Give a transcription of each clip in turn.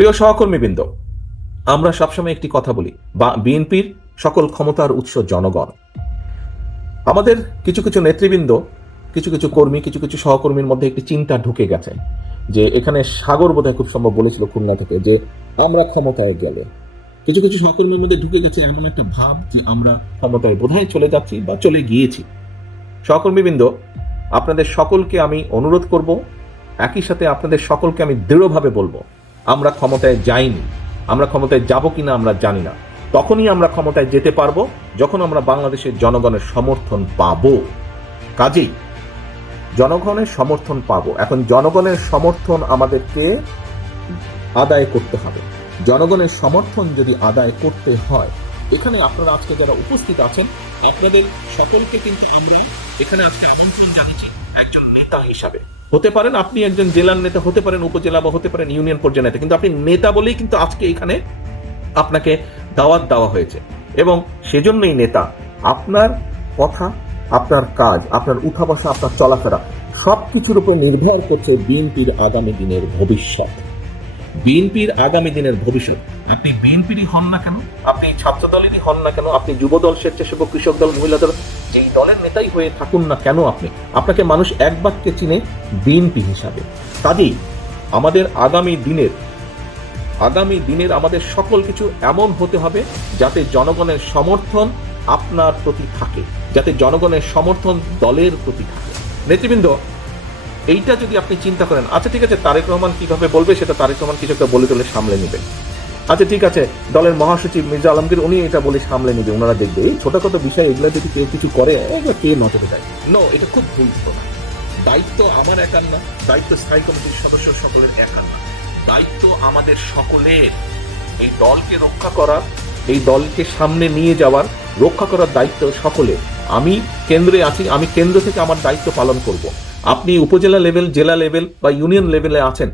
প্রিয় সহকর্মীবৃন্দ, আমরা সবসময় একটি কথা বলি, বিএনপির সকল ক্ষমতার উৎস জনগণ। আমাদের কিছু কিছু নেতৃবৃন্দ, কিছু কিছু কর্মী, কিছু কিছু সহকর্মীর মধ্যে একটি চিন্তা ঢুকে গেছে যে এখানে সাগর বোধহয় খুব সম্ভব বলেছিল খুলনা থেকে যে আমরা ক্ষমতায় গেলে, কিছু কিছু সহকর্মীর মধ্যে ঢুকে গেছে এমন একটা ভাব যে আমরা ক্ষমতায় বোধহয় চলে যাচ্ছি বা চলে গিয়েছি। সহকর্মীবৃন্দ, আপনাদের সকলকে আমি অনুরোধ করব, একই সাথে আপনাদের সকলকে আমি দৃঢ়ভাবে বলবো, আমরা ক্ষমতায় যাইনি। আমরা ক্ষমতায় যাব কিনা আমরা জানি না। তখনই আমরা ক্ষমতায় যেতে পারবো যখন আমরা বাংলাদেশের জনগণের সমর্থন পাবো। কাজেই জনগণের সমর্থন পাবো। এখন জনগণের সমর্থন আমাদেরকে আদায় করতে হবে। জনগণের সমর্থন যদি আদায় করতে হয়, এখানে আপনারা আজকে যারা উপস্থিত আছেন, আপনাদের সকলকে কিন্তু আমরা এখানে আজকে আমন্ত্রণ জানিয়েছি একজন নেতা হিসাবে। হতে পারেন আপনি একজন জেলার নেতা, হতে পারেন উপজেলা বা হতে পারেন ইউনিয়ন পর্যায়ের নেতা, কিন্তু আপনি নেতা বলেই কিন্তু আজকে এখানে আপনাকে দাওয়াত দেওয়া হয়েছে। এবং সেজন্যই নেতা, আপনার কথা, আপনার কাজ, আপনার উঠা বসা, আপনার চলাফেরা সবকিছুর উপর নির্ভর করছে বিএনপির আগামী দিনের ভবিষ্যৎ। বিএনপির আগামী দিনের ভবিষ্যৎ। আপনি বিএনপিরই হন না কেন, আপনি ছাত্র দলেরই হন না কেন, আপনি যুব দল, স্বেচ্ছাসেবক, কৃষক দল, মহিলা দল, যেই দলের নেতাই হয়ে থাকুন না কেন, আপনাকে মানুষ এক বাক্যে চিনে বিএনপি হিসাবে। কাজেই আমাদের আগামী দিনের আমাদের সকল কিছু এমন হতে হবে যাতে জনগণের সমর্থন আপনার প্রতি থাকে, যাতে জনগণের সমর্থন দলের প্রতি থাকে। নেতৃবৃন্দ, এইটা যদি আপনি চিন্তা করেন, আচ্ছা ঠিক আছে, তারেক রহমান কিভাবে বলবে সেটা তারেক রহমান কিছু একটা বলে তোলে সামলে নেবে। আচ্ছা ঠিক আছে, দলের মহাসচিব মির্জা আলমগীর উনি এটা বলে সামলে নেবে, ওনারা দেখবে। এই ছোটখাটো বিষয় এগুলো যদি কেউ কিছু করে, এগুলো কে নজরে দেয়? নো, এটা খুব ভুল ধারণা। দায়িত্ব আমার একার না, দায়িত্ব স্থায়ী কমিটির সদস্য সকলের একার না, দায়িত্ব আমাদের সকলের। এই দলকে রক্ষা করার, এই দলকে সামনে নিয়ে যাওয়ার, রক্ষা করার দায়িত্ব সকলের। আমি কেন্দ্রে আছি, আমি কেন্দ্র থেকে আমার দায়িত্ব পালন করব। আপনি উপজেলা লেভেল, জেলা লেভেল বা ইউনিয়ন লেভেলে আছেন,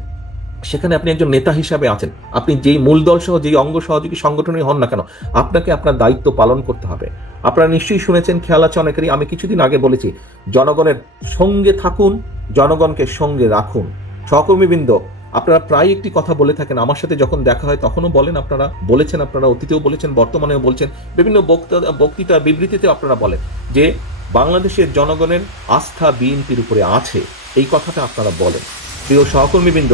সেখানে আপনি একজন নেতা হিসাবে আছেন। আপনি যেই মূল দল সহ যেই অঙ্গ সহযোগী সংগঠনই হন না কেন, আপনাকে আপনার দায়িত্ব পালন করতে হবে। আপনারা নিশ্চয়ই শুনেছেন, খেয়াল আছে অনেকেরই, আমি কিছুদিন আগে বলেছি, জনগণের সঙ্গে থাকুন, জনগণকে সঙ্গে রাখুন। সহকর্মীবৃন্দ, আপনারা প্রায় একটি কথা বলে থাকেন, আমার সাথে যখন দেখা হয় তখনও বলেন, আপনারা বলেছেন, আপনারা অতীতেও বলেছেন, বর্তমানেও বলছেন, বিভিন্ন বক্তৃতা বিবৃতিতেও আপনারা বলেন যে বাংলাদেশের জনগণের আস্থা বিএনপির উপরে আছে। এই কথাটা আপনারা বলেন। প্রিয় সহকর্মীবৃন্দ,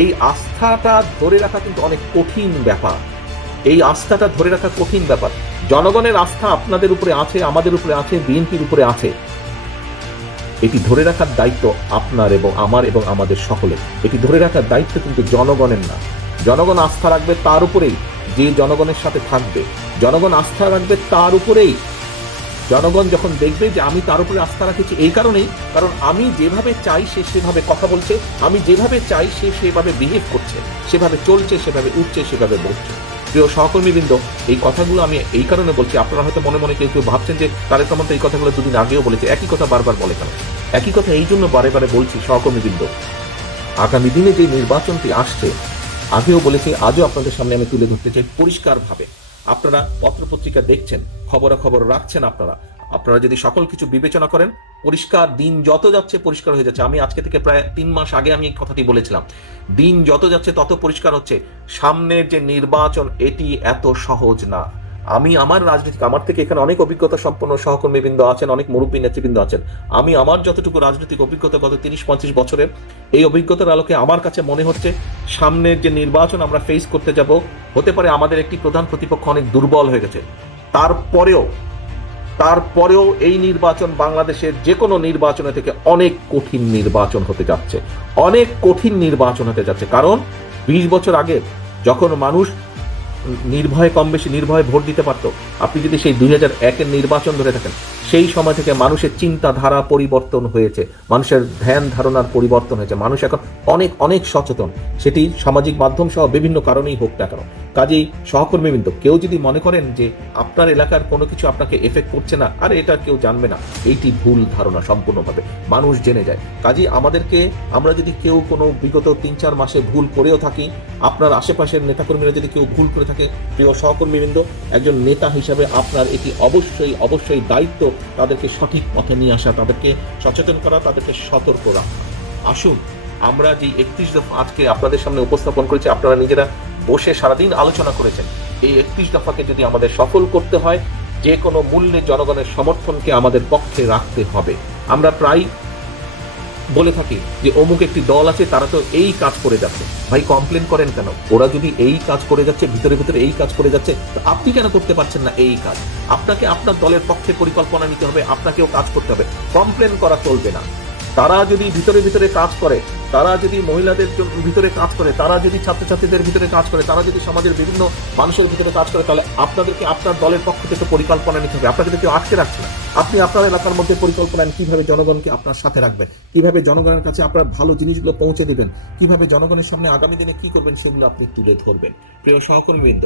এই আস্থাটা ধরে রাখা কিন্তু অনেক কঠিন ব্যাপার। এই আস্থাটা ধরে রাখা কঠিন ব্যাপার। জনগণের আস্থা আপনাদের উপরে আছে, আমাদের উপরে আছে, বিএনপির উপরে আছে। এটি ধরে রাখার দায়িত্ব আপনার এবং আমার এবং আমাদের সকলের। এটি ধরে রাখার দায়িত্ব কিন্তু জনগণের না। জনগণ আস্থা রাখবে তার উপরেই যে জনগণের সাথে থাকবে। জনগণ আস্থা রাখবে তার উপরেই। জনগণ যখন দেখবে যে আমি তার উপরে আস্থা রাখেছি, এই কারণেই, কারণ আমি যেভাবে চাই সে সেভাবে কথা বলছে, আমি যেভাবে চাই সে সেভাবে বিহেভ করছে, সেভাবে চলছে, সেভাবে উঠছে, সেভাবে বলছে। প্রিয় সহকর্মীবৃন্দ, এই কথাগুলো আমি এই কারণে বলছি, আপনারা হয়তো মনে মনে কেউ কেউ ভাবছেন যে তারেক রহমান তো এই কথাগুলো দুদিন আগেও বলেছে, একই কথা বারবার বলে কেন? একই কথা এই জন্য বারে বারে বলছি সহকর্মীবৃন্দ, আগামী দিনে যে নির্বাচনটি আসছে, আগেও বলেছি, আজও আপনাদের সামনে আমি তুলে ধরতে চাই পরিষ্কারভাবে। আপনারা পত্রপত্রিকা দেখছেন, খবরাখবর রাখছেন, আপনারা যদি সকল কিছু বিবেচনা করেন, পরিষ্কার, দিন যত যাচ্ছে পরিষ্কার হয়ে যাচ্ছে। আমি আজকে থেকে প্রায় 3 মাস আগে আমি এই কথাটি বলেছিলাম, দিন যত যাচ্ছে তত পরিষ্কার হচ্ছে সামনের যে নির্বাচন, এটি এত সহজ না। আমি আমার রাজনীতিক, আমার থেকে এখানে অনেক অভিজ্ঞতা সম্পন্ন সহকর্মীবৃন্দ আছেন, অনেক মুরব্বী নেতৃবৃন্দ আছেন। আমি আমার যতটুকু রাজনৈতিক অভিজ্ঞতা গত 30-35 বছরের, এই অভিজ্ঞতার আলোকে আমার কাছে মনে হচ্ছে সামনের যে নির্বাচন আমরা ফেস করতে যাব, হতে পারে আমাদের একটি প্রধান প্রতিপক্ষ অনেক দুর্বল হয়ে গেছে। তারপরেও এই নির্বাচন বাংলাদেশের যে কোনো নির্বাচনের থেকে অনেক কঠিন নির্বাচন হতে যাচ্ছে, অনেক কঠিন নির্বাচন হতে যাচ্ছে। কারণ 20 বছর আগে যখন মানুষ নির্ভয়ে, কম বেশি নির্ভয়ে ভোট দিতে পারতো, আপনি যদি সেই 2001-এর নির্বাচন ধরে থাকেন, সেই সময় থেকে মানুষের চিন্তাধারা পরিবর্তন হয়েছে, মানুষের ধ্যান ধারণার পরিবর্তন হয়েছে। মানুষ এখন অনেক অনেক সচেতন, সেটি সামাজিক মাধ্যম সহ বিভিন্ন কারণেই হোক না কেন। কাজেই সহকর্মীবৃন্দ, কেউ যদি মনে করেন যে আপনার এলাকার কোনো কিছু আপনাকে এফেক্ট করছে না, আরে এটা কেউ জানবে না, এইটি ভুল ধারণা সম্পূর্ণভাবে। মানুষ জেনে যায়। কাজেই আমরা যদি কেউ কোনো বিগত 3-4 মাসে ভুল করেও থাকি, আপনার আশেপাশের নেতাকর্মীরা যদি কেউ ভুল করে থাকে, প্রিয় সহকর্মীবৃন্দ, একজন নেতা হিসাবে আপনার এটি অবশ্যই অবশ্যই দায়িত্ব তাদেরকে সঠিক পথে নিয়ে আসা, তাদেরকে সচেতন করা, তাদেরকে সতর্ক রাখা। আসুন, আমরা যে 31 দফা আজকে আপনাদের সামনে উপস্থাপন করেছি, আপনারা নিজেরা বসে সারাদিন আলোচনা করেছেন। এই 31 দফাকে যদি আমাদের সফল করতে হয়, যে কোনো মূল্যে জনগণের সমর্থনকে আমাদের পক্ষে রাখতে হবে। আমরা প্রায় বলে থাকি যে অমুক একটি দল আছে, তারা তো এই কাজ করে যাচ্ছে। ভাই, কমপ্লেন করেন কেন? ওরা যদি এই কাজ করে যাচ্ছে, ভিতরে ভিতরে এই কাজ করে যাচ্ছে, তো আপনি কেন করতে পারছেন না এই কাজ? আপনাকে আপনার দলের পক্ষে পরিকল্পনা নিতে হবে, আপনাকেও কাজ করতে হবে। কমপ্লেন করা চলবে না। তারা যদি ভিতরে ভিতরে কাজ করে, তারা যদি মহিলাদের ভিতরে কাজ করে, তারা যদি ছাত্রছাত্রীদের ভিতরে কাজ করে, তারা যদি সমাজের বিভিন্ন মানুষের ভিতরে কাজ করে, তাহলে আপনাদেরকে আপনার দলের পক্ষ থেকে পরিকল্পনা নিতে হবে। আপনাকে তো কেউ আটকে রাখছে না। আপনি আপনার এলাকার মধ্যে পরিকল্পনা কিভাবে জনগণকে আপনার সাথে রাখবেন, কিভাবে জনগণের কাছে আপনার ভালো জিনিসগুলো পৌঁছে দিবেন, কিভাবে জনগণের সামনে আগামী দিনে কি করবেন, সেগুলো আপনি তুলে ধরবেন। প্রিয় সহকর্মীবৃন্দ,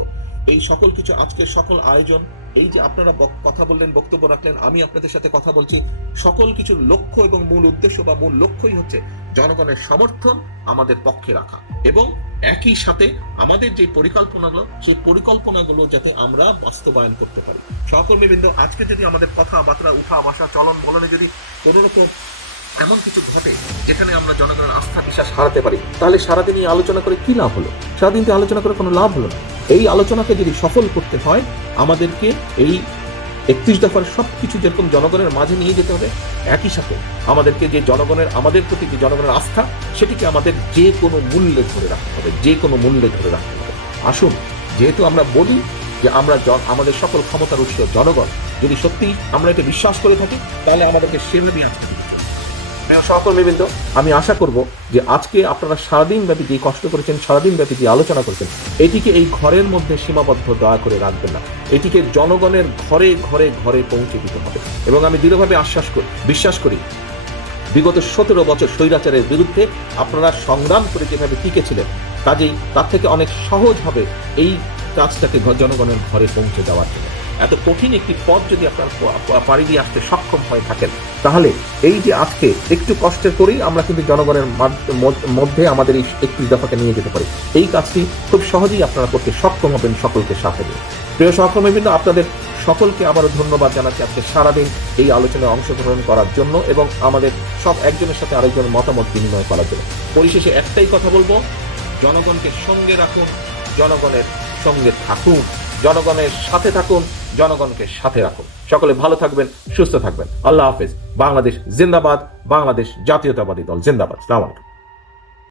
এই সকল কিছু, আজকের সকল আয়োজন, এই যে আপনারা কথা বললেন, বক্তব্য রাখলেন, আমি আপনাদের সাথে কথা বলছি, সকল কিছুর লক্ষ্য এবং মূল উদ্দেশ্য বা মূল লক্ষ্যই হচ্ছে জনগণের সমর্থন আমাদের পক্ষে রাখা, এবং একই সাথে আমাদের যে পরিকল্পনাগুলো, সেই পরিকল্পনাগুলো যাতে আমরা বাস্তবায়ন করতে পারি। সহকর্মীবৃন্দ, আজকে যদি আমাদের কথাবার্তা, উঠা বসা, চলন বলনে যদি কোনো রকম এমন কিছু ঘটে যেখানে আমরা জনগণের আস্থা বিশ্বাস হারাতে পারি, তাহলে সারাদিন এই আলোচনা করে কি লাভ হলো? সারাদিন তো আলোচনা করে কোনো লাভ হলো না। এই আলোচনাকে যদি সফল করতে হয়, আমাদেরকে এই 31 দফার সবকিছু যেরকম জনগণের মাঝে নিয়ে যেতে হবে, একই সাথে আমাদেরকে যে জনগণের, আমাদের প্রতি যে জনগণের আস্থা, সেটিকে আমাদের যে কোনো মূল্যে ধরে রাখতে হবে, যে কোনো মূল্যে ধরে রাখতে হবে। আসুন, যেহেতু আমরা বলি যে আমরা আমাদের সকল ক্ষমতার উৎস জনগণ, যদি সত্যি আমরা এটা বিশ্বাস করে থাকি, তাহলে আমাদেরকে সেভাবেই আজকে সহকর্মীবৃন্দ, আমি আশা করব যে আজকে আপনারা সারাদিন ব্যাপী যে কষ্ট করেছেন, সারাদিন ব্যাপী যে আলোচনা করেছেন, এটিকে এই ঘরের মধ্যে সীমাবদ্ধ দয়া করে রাখবেন না। এটিকে জনগণের ঘরে ঘরে ঘরে পৌঁছে দিতে হবে। এবং আমি দৃঢ়ভাবে বিশ্বাস করি, বিগত 17 বছর স্বৈরাচারের বিরুদ্ধে আপনারা সংগ্রাম করে যেভাবে টিকেছিলেন, কাজেই তার থেকে অনেক সহজ হবে এই কাজটাকে জনগণের ঘরে পৌঁছে দেওয়ার জন্য। এত কঠিন একটি পথ যদি আপনার পাড়ি দিয়ে আসতে সক্ষম হয়ে থাকেন, তাহলে এই যে আজকে একটু কষ্টের করেই আমরা কিন্তু জনগণের মধ্যে আমাদের এই 31 দফাকে নিয়ে যেতে পারি। এই কাজটি খুব সহজেই আপনারা করতে সক্ষম হবেন, সকলকে সাথে নিয়ে। প্রিয় সহকর্মীবৃন্দ, আপনাদের সকলকে আবারও ধন্যবাদ জানাচ্ছি আজকে সারাদিন এই আলোচনায় অংশগ্রহণ করার জন্য এবং আমাদের সব একজনের সাথে আরেকজনের মতামত বিনিময় করার জন্য। পরিশেষে একটাই কথা বলবো, জনগণকে সঙ্গে রাখুন, জনগণের সঙ্গে থাকুন, জনগণের সাথে থাকুন, জনগণকে সাথে রাখুন। সকলে ভালো থাকবেন, সুস্থ থাকবেন। আল্লাহ হাফেজ। বাংলাদেশ জিন্দাবাদ, বাংলাদেশ জাতীয়তাবাদী দল জিন্দাবাদ। আসসালামু আলাইকুম।